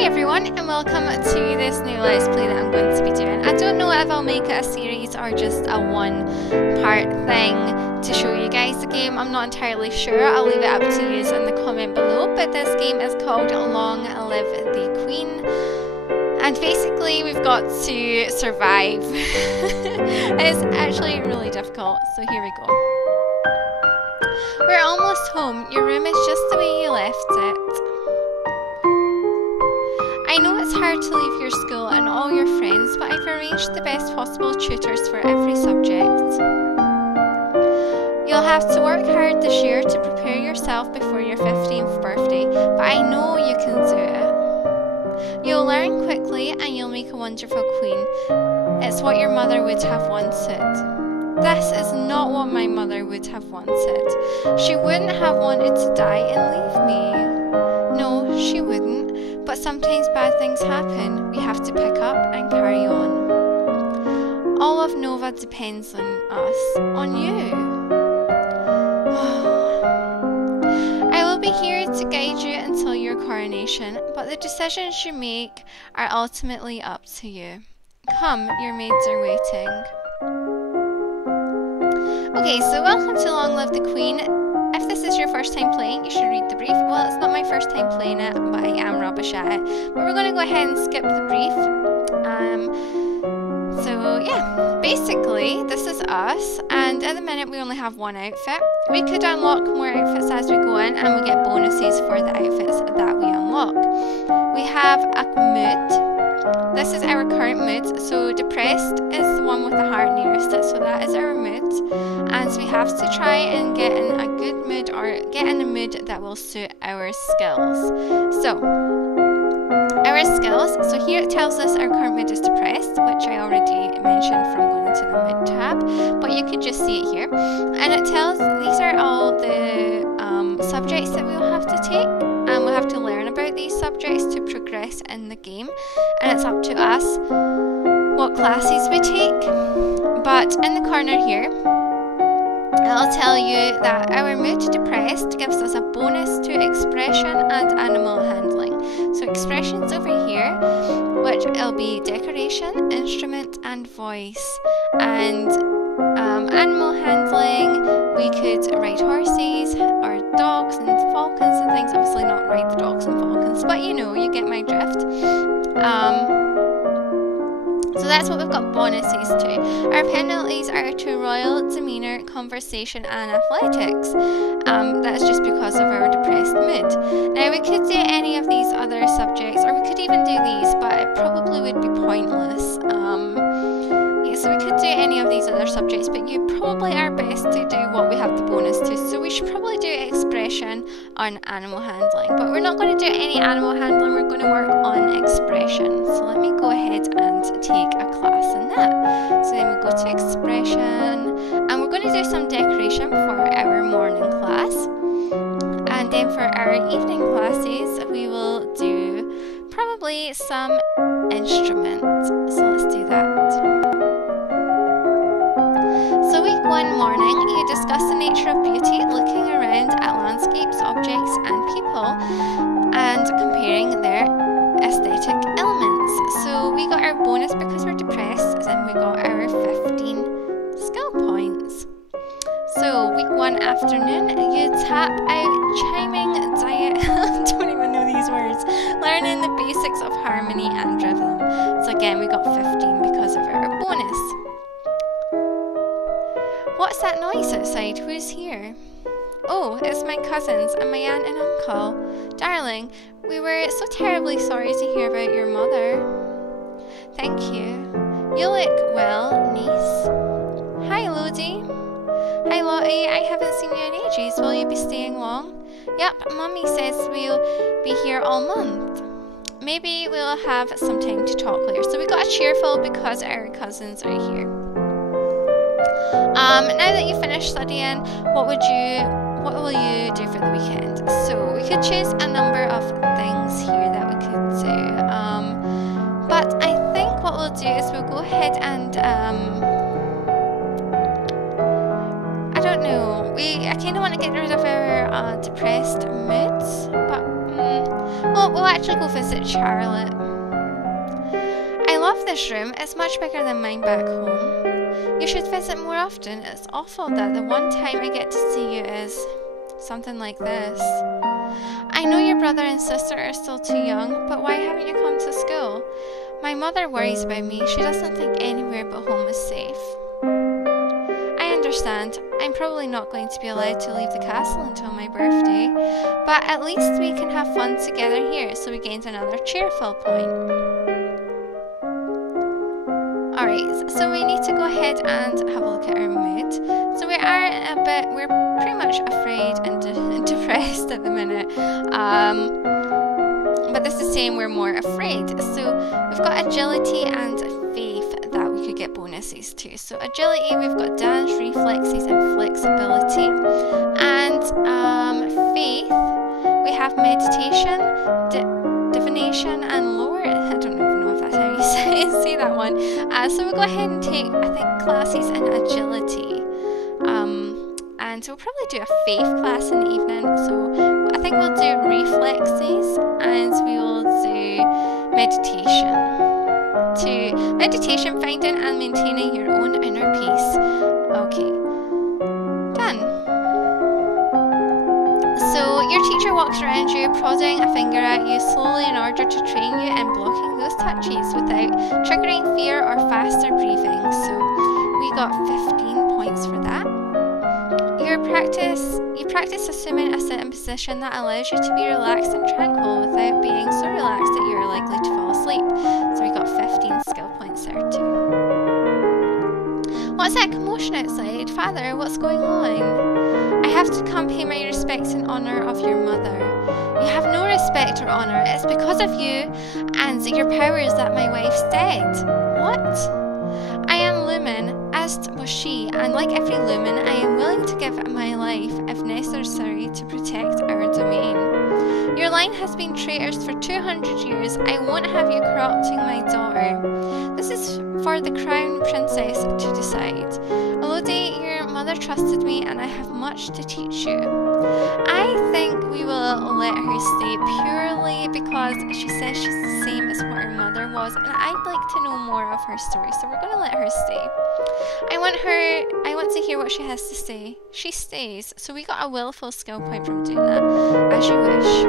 Hi everyone and welcome to this new Let's Play that I'm going to be doing. I don't know if I'll make it a series or just a one-part thing to show you guys the game. I'm not entirely sure. I'll leave it up to you in the comment below. But this game is called Long Live the Queen. And basically we've got to survive. It's actually really difficult, so here we go. We're almost home. Your room is just the way you left it. I know it's hard to leave your school and all your friends, but I've arranged the best possible tutors for every subject. You'll have to work hard this year to prepare yourself before your 15th birthday, but I know you can do it. You'll learn quickly and you'll make a wonderful queen. It's what your mother would have wanted. This is not what my mother would have wanted. She wouldn't have wanted to die and leave me. No, she wouldn't. But sometimes bad things happen. We have to pick up and carry on. All of Nova depends on us, on you. I will be here to guide you until your coronation, but the decisions you make are ultimately up to you. Come, your maids are waiting. Okay, so welcome to Long Live the Queen. If this is your first time playing, you should read the brief. Well, it's not my first time playing it, but I am rubbish at it. But we're going to go ahead and skip the brief. So yeah, basically, this is us. And at the minute, we only have one outfit. We could unlock more outfits as we go in, and we get bonuses for the outfits that we unlock. We have a mood. This is our current mood. So depressed is the one with the heart nearest it. So that is our mood. And we have to try and get in a good mood or get in a mood that will suit our skills. So our skills. So here it tells us our current mood is depressed, which I already mentioned from going into the mood tab. But you can just see it here. And it tells these are all the subjects that we'll have to take. And we'll have to learn about these subjects to progress in the game. And it's up to us what classes we take. But in the corner here, it'll tell you that our mood depressed gives us a bonus to expression and animal handling. So expression's over here, which will be decoration, instrument and voice. And animal handling, we could ride horses or dogs and falcons and things. Obviously not ride the dogs and falcons, but you know, you get my drift. So that's what we've got bonuses to. Our penalties are to royal, demeanour, conversation and athletics. That's just because of our depressed mood. Now we could do any of these other subjects, or we could even do these, but it probably would be pointless. So we could do any of these other subjects, but you probably are best to do what we have the bonus to. So we should probably do expression on animal handling. But we're not going to do any animal handling, we're going to work on expression. So let me go ahead and take a class in that. So then we go to expression, and we're going to do some decoration for our morning class. And then for our evening classes, we will do probably some instrument. So let's do that. So week 1 morning, you discuss the nature of beauty, looking around at landscapes, objects and people and comparing their aesthetic elements. So we got our bonus because we're depressed, and we got our 15 skill points. So week 1 afternoon, you tap out chiming diet, I don't even know these words, learning the basics of harmony and rhythm. So again, we got 15 because of our bonus. What's that noise outside? Who's here? Oh, it's my cousins and my aunt and uncle. Darling, we were so terribly sorry to hear about your mother. Thank you. You look well, niece. Hi, Lodi. Hi, Lottie. I haven't seen you in ages. Will you be staying long? Yep, Mummy says we'll be here all month. Maybe we'll have some time to talk later. So we got a cheerful because our cousins are here. Now that you finished studying, what will you do for the weekend? So we could choose a number of things here that we could do. But I think what we'll do is we'll go ahead and I don't know. I kind of want to get rid of our depressed moods, but Well, we'll actually go visit Charlotte. I love this room. It's much bigger than mine back home. You should visit more often. It's awful that the one time I get to see you is something like this. I know your brother and sister are still too young, but why haven't you come to school? My mother worries about me. She doesn't think anywhere but home is safe. I understand. I'm probably not going to be allowed to leave the castle until my birthday, but at least we can have fun together here, so we gained another cheerful point. Alright, so we need to go ahead and have a look at our mood. So we're pretty much afraid and depressed at the minute. But this is saying we're more afraid. So we've got agility and faith that we could get bonuses to. So agility, we've got dance, reflexes, and flexibility. And faith, we have meditation, divination, and lore. I don't even know if that's how you say that one. So we'll go ahead and take, I think, classes in agility. And so we'll probably do a faith class in the evening. So I think we'll do reflexes and we will do meditation. Meditation, finding and maintaining your own inner peace. Okay, done. So your teacher walks around you, prodding a finger at you slowly in order to train you in blocking those touches without triggering fear or faster breathing. So we got 15 points for that. You practice assuming a sitting position that allows you to be relaxed and tranquil without being so relaxed that you are likely to fall asleep. So we got 15 skill points there too. What's that commotion outside? Father, what's going on? I have to come pay my respects in honour of your mother. You have no respect or honour. It's because of you and your powers that my wife's dead. What? I am Lumen, as was she, and like every Lumen, I am willing to give my life, if necessary, to protect our domain. Your line has been traitors for 200 years. I won't have you corrupting my daughter. This is for the crown princess to decide. Elodie, your mother trusted me, and I have much to teach you. I think we will let her stay purely because she says she's the same as what her mother was, and I'd like to know more of her story, so we're going to let her stay. I want to hear what she has to say. She stays, so we got a willful skill point from doing that, as you wish.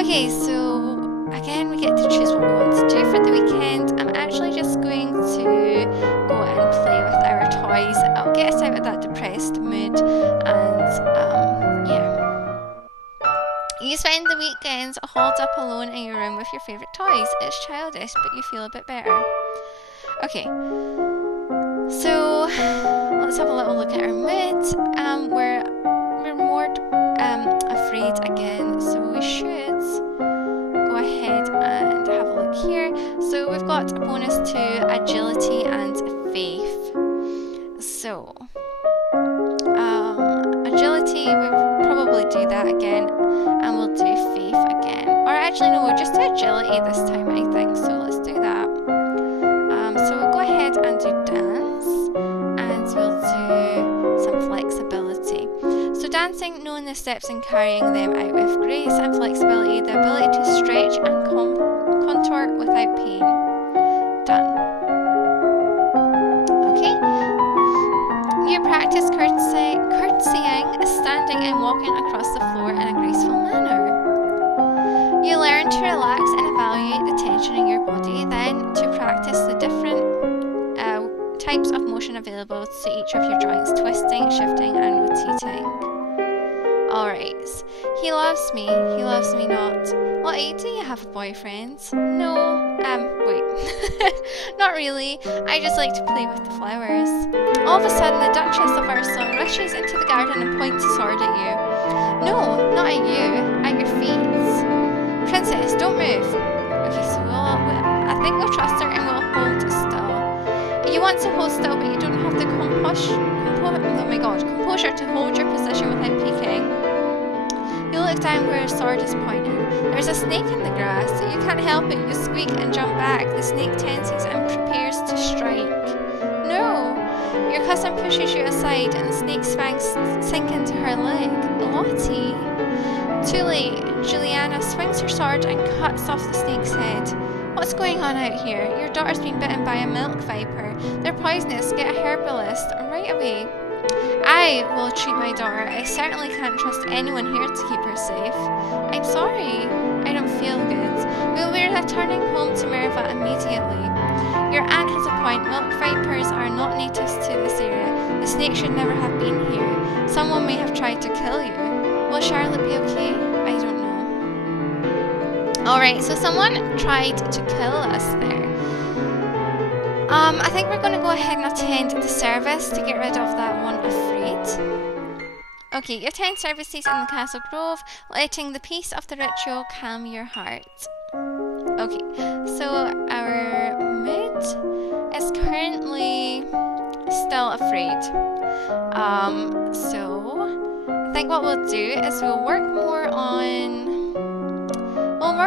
Okay, so again we get to choose what we want to do for the weekend. I'm actually just going to go and play with our toys. It'll get us out of that depressed mood, and yeah. You spend the weekends holed up alone in your room with your favourite toys. It's childish, but you feel a bit better. Okay, so let's have a little look at our mood. We're more afraid again, so we should go ahead and have a look here. So we've got a bonus to agility and faith. So agility, we'll probably do that again, and we'll do faith again. Or actually no, we'll just do agility this time, I think. So let's do that. So we'll go ahead and do dance, and we'll do some flexibility. So dancing, knowing the steps and carrying them out with grace, and flexibility, the ability to stretch and contour without pain. Done. Okay. You practice curtsying, standing and walking across the floor in a graceful manner. You learn to relax and evaluate the tension in your body, then to practice the different types of motion available to each of your joints, twisting, shifting and rotating. Alright, he loves me not. What age do you have a boyfriend? No, wait, not really, I just like to play with the flowers. All of a sudden the Duchess of our song rushes into the garden and points a sword at you. No, not at you, at your feet. Princess, don't move. Okay, so I think we'll trust her and we'll hold still. You want to hold still, but you don't have the composure to hold your position without peeking. You look down where her sword is pointing. There's a snake in the grass, so you can't help it. You squeak and jump back. The snake tenses and prepares to strike. No! Your cousin pushes you aside and the snake's fangs sink into her leg. Lottie! Too late. Juliana swings her sword and cuts off the snake's head. What's going on out here? Your daughter's been bitten by a milk viper. They're poisonous. Get a herbalist right away. I will treat my daughter. I certainly can't trust anyone here to keep her safe. I'm sorry. I don't feel good. We'll be returning home to Merva immediately. Your aunt has a point. Milk vipers are not natives to this area. The snake should never have been here. Someone may have tried to kill you. Will Charlotte be okay? I don't know. Alright, so someone tried to kill us there. I think we're going to go ahead and attend the service to get rid of that one afraid. Okay, you attend services in the Castle Grove, letting the peace of the ritual calm your heart. Okay, so our mood is currently still afraid. So I think what we'll do is we'll work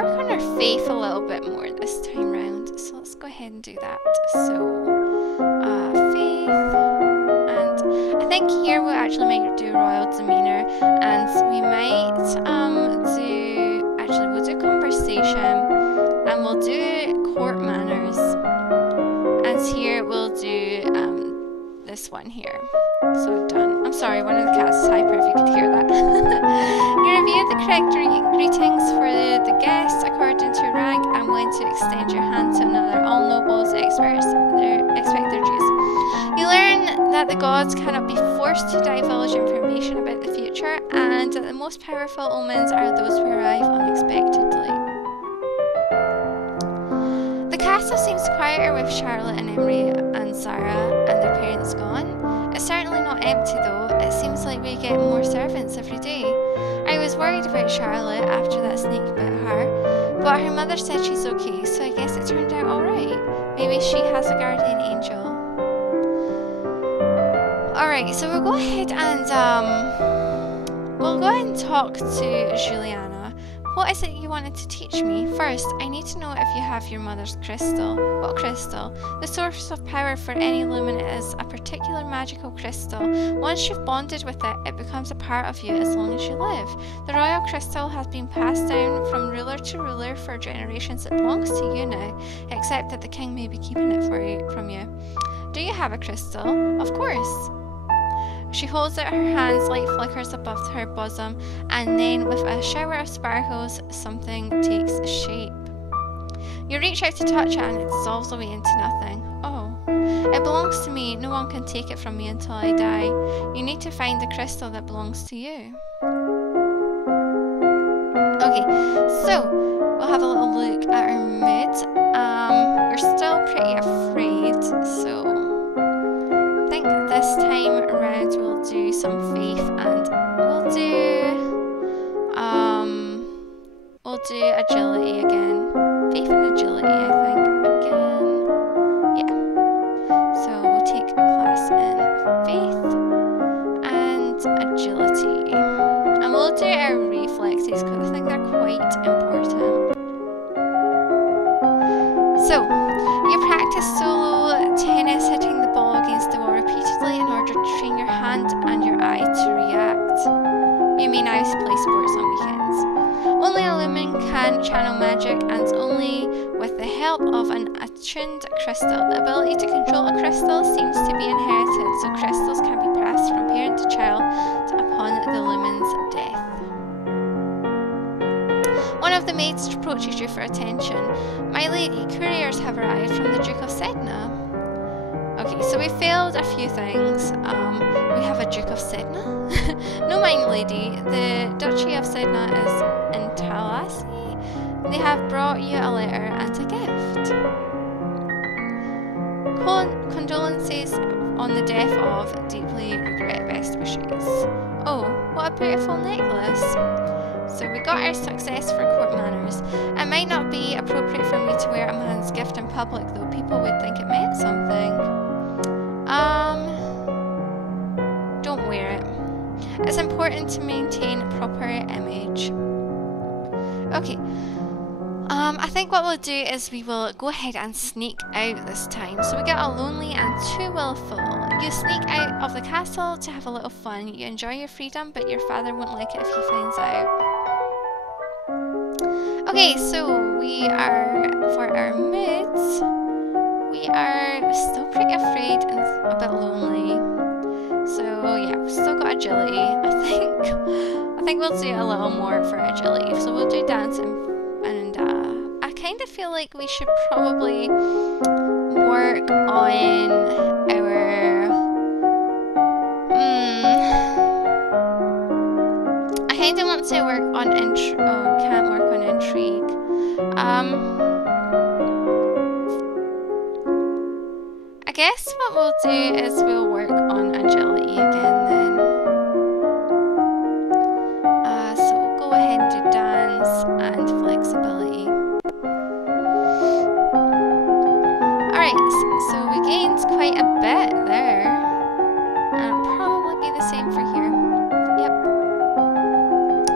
on our faith a little bit more this time round. So let's go ahead and do that. So faith, and I think here we actually might do royal demeanor, and we might we'll do conversation, and we'll do court manners, and here we'll do this one here. So done. I'm sorry, one of the cats is hyper if you could hear that. You review the correct greetings for the guests according to your rank and when to extend your hand to another. All nobles expect their dues. You learn that the gods cannot be forced to divulge information about the future, and that the most powerful omens are those who arrive unexpectedly. The castle seems quieter with Charlotte and Emery and Sarah and their parents gone. It's certainly not empty though. It seems like we get more servants every day. I was worried about Charlotte after that snake bit her, but her mother said she's okay, so I guess it turned out alright. Maybe she has a guardian angel. Alright, so we'll go ahead and talk to Juliana. What is it you wanted to teach me? First, I need to know if you have your mother's crystal. What crystal? The source of power for any lumen is a particular magical crystal. Once you've bonded with it, it becomes a part of you as long as you live. The royal crystal has been passed down from ruler to ruler for generations. It belongs to you now, except that the king may be keeping it from you. Do you have a crystal? Of course. She holds out her hands, light flickers above her bosom, and then with a shower of sparkles, something takes shape. You reach out to touch it and it dissolves away into nothing. Oh, it belongs to me. No one can take it from me until I die. You need to find the crystal that belongs to you. Okay, so we'll have a little look at our mood. We're still pretty afraid, so I think this time around we'll do some faith, and we'll do agility again. Faith and agility, I think, again. Yeah. So we'll take a class in faith and agility. And we'll do our reflexes because I think they're quite important. So, you practice solo tennis, hitting the ball against the wall repeatedly in order to train your hand and your eye to react. You may now play sports on weekends. Only a lumen can channel magic, and only with the help of an attuned crystal. The ability to control a crystal seems to be inherited, so crystals can be passed from parent to child upon the lumen's death. One of the maids approaches you for attention. My lady, couriers have arrived from the Duke of Sedna. Okay, so we failed a few things. We have a Duke of Sedna. No mind, lady. The Duchy of Sedna is in Tallahassee. They have brought you a letter and a gift. Condolences on the death of. Deeply regret, best wishes. Oh, what a beautiful necklace. So we got our success for court manners. It might not be appropriate for me to wear a man's gift in public, though people would think it meant something. Don't wear it. It's important to maintain a proper image. Okay. I think what we'll do is we will go ahead and sneak out this time. So we get a lonely and too willful. You sneak out of the castle to have a little fun. You enjoy your freedom, but your father won't like it if he finds out. Okay, so we are, for our moods, we are still pretty afraid and a bit lonely. So yeah, we've still got agility. I think we'll do a little more for agility. So we'll do dancing, and I kind of feel like we should probably work on our. I kind of want to work on can't work on intrigue. I guess what we'll do is we'll work on agility again then. So we'll go ahead and do dance and flexibility. Alright, so we gained quite a bit there. And it'll probably be the same for here. Yep.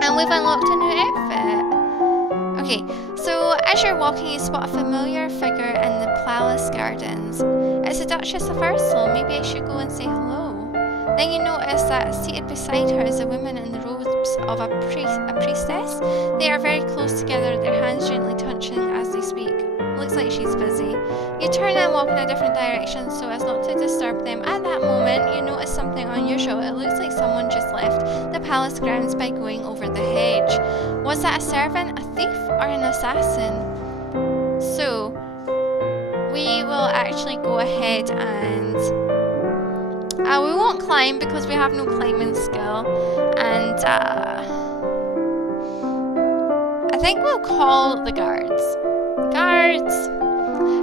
And we've unlocked a new outfit. Okay, so as you're walking, you spot a familiar figure in the palace gardens. It's the Duchess of Ursula. Maybe I should go and say hello. Then you notice that seated beside her is a woman in the robes of a priestess. They are very close together, their hands gently touching as they speak. Looks like she's busy. You turn and walk in a different direction so as not to disturb them. At that moment, you notice something unusual. It looks like someone just left the palace grounds by going over the hedge. Was that a servant, a thief, or an assassin? So, we will actually go ahead and we won't climb because we have no climbing skill, and I think we'll call the guards. Guards!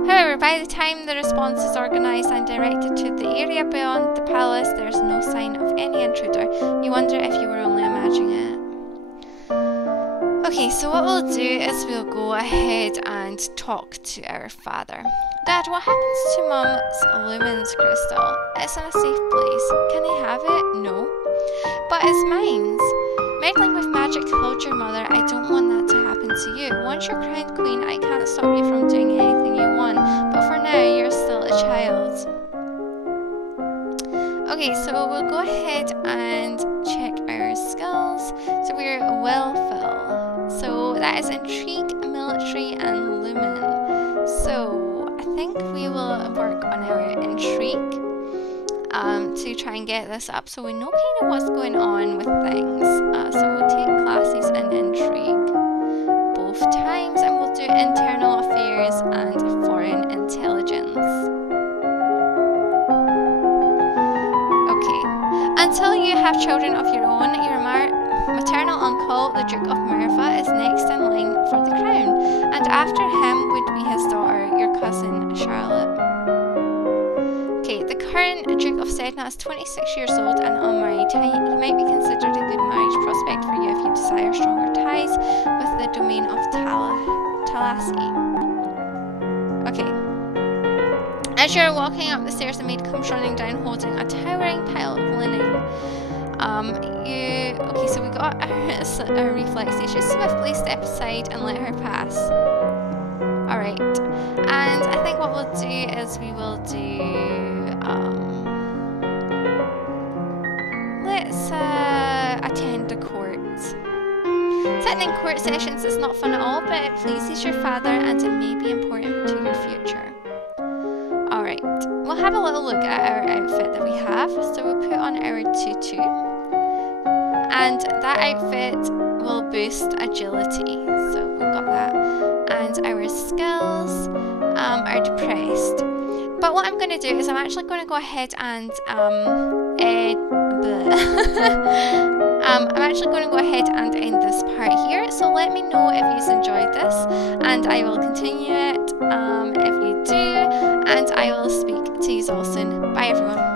However, by the time the response is organised and directed to the area beyond the palace, there's no sign of any intruder. You wonder if you were only imagining it. Okay, so what we'll do is we'll go ahead and talk to our father. Dad, what happens to Mum's lumens crystal? It's in a safe place. Can I have it? No. But it's mine. Meddling with magic killed your mother. I don't want that to happen to you. Once you're crowned queen, I can't stop you from doing anything you want. But for now, you're still a child. Okay, so we'll go ahead and check our skills. So we're Willful. So that is intrigue, military, and lumen. So I think we will work on our intrigue to try and get this up so we know kind of what's going on with things. So we'll take classes in intrigue both times, and we'll do internal affairs and foreign intelligence. Okay, until you have children of your own, your maternal uncle, the Duke of Merva, is next in line for the crown, and after him would be his daughter, your cousin Charlotte. Okay, the current Duke of Sedna is 26 years old and unmarried. He might be considered a good marriage prospect for you if you desire stronger ties with the domain of Talassi. Okay. As you're walking up the stairs, the maid comes running down holding a towering pile of linen. Okay, so we got our reflexes. You swiftly step aside and let her pass. Alright, and I think what we'll do is we will do, let's attend the court. Sitting in court sessions is not fun at all, but it pleases your father and it may be important to your future. Alright, we'll have a little look at our outfit that we have. So we'll put on our tutu, and that outfit will boost agility. So we've got that. And our skills are depressed. But what I'm going to do is I'm actually going to go ahead and I'm actually going to go ahead and end this part here. So let me know if you've enjoyed this, and I will continue it if you do, and I will speak to you all soon. Bye everyone.